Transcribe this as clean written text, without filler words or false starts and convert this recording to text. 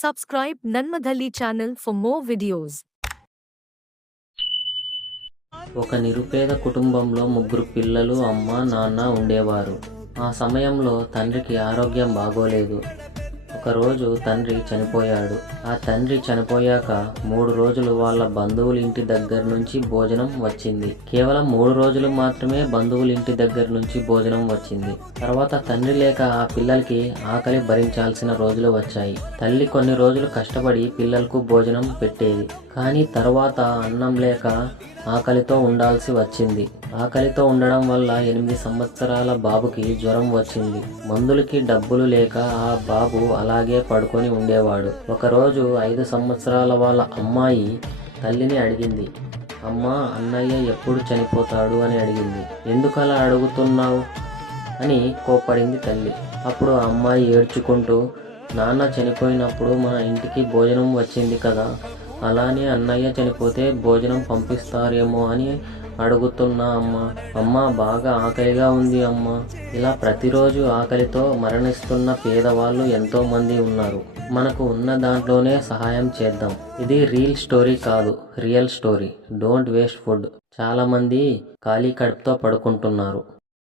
subscribe Nanmadhalli channel for more videos. ఒక నిరుపేద కుటుంబంలో ముగ్గురు పిల్లలు, అమ్మ, నాన్న ఉండేవారు. ఆ సమయంలో తండ్రికి ఆరోగ్యం బాగోలేదు. ఒకరోజు తండ్రి చనిపోయాడు. ఆ తండ్రి చనిపోయాక 3 రోజులు వాళ్ళ బంధువుల ఇంటి దగ్గర నుంచి భోజనం వచ్చింది. కేవలం 3 రోజులు మాత్రమే బంధువుల ఇంటి దగ్గర నుంచి భోజనం వచ్చింది. తర్వాత తండ్రి లేక ఆ పిల్లలకి ఆకలి భరించాల్సిన రోజులు వచ్చాయి. తల్లి కొన్ని రోజులు కష్టపడి పిల్లలకు భోజనం పెట్టేది. కానీ తర్వాత అన్నం లేక ఆకలితో ఉండాల్సి వచ్చింది. ఆకలితో ఉండడం వల్ల 8 సంవత్సరాల బాబుకి జ్వరం వచ్చింది. మందులకి డబ్బులు లేక ఆ బాబు అలాగే పడుకొని ఉండేవాడు. ఒకరోజు 5 సంవత్సరాల వాళ్ళ అమ్మాయి తల్లిని అడిగింది, అమ్మా, అన్నయ్య ఎప్పుడు చనిపోతాడు అని అడిగింది. ఎందుకు అలా అడుగుతున్నావు అని కోప్పడింది తల్లి. అప్పుడు ఆ అమ్మాయి ఏడ్చుకుంటూ, నాన్న చనిపోయినప్పుడు మన ఇంటికి భోజనం వచ్చింది కదా, అలానే అన్నయ్య చనిపోతే భోజనం పంపిస్తారేమో అని అడుగుతున్నా అమ్మ బాగా ఆకలిగా ఉంది అమ్మ. ఇలా ప్రతిరోజు ఆకలితో మరణిస్తున్న పేదవాళ్ళు ఎంతో మంది ఉన్నారు. మనకు ఉన్న దాంట్లోనే సహాయం చేద్దాం. ఇది రియల్ స్టోరీ కాదు, real story. Don't waste food. చాలా మంది ఖాళీ కడుపుతో పడుకుంటున్నారు.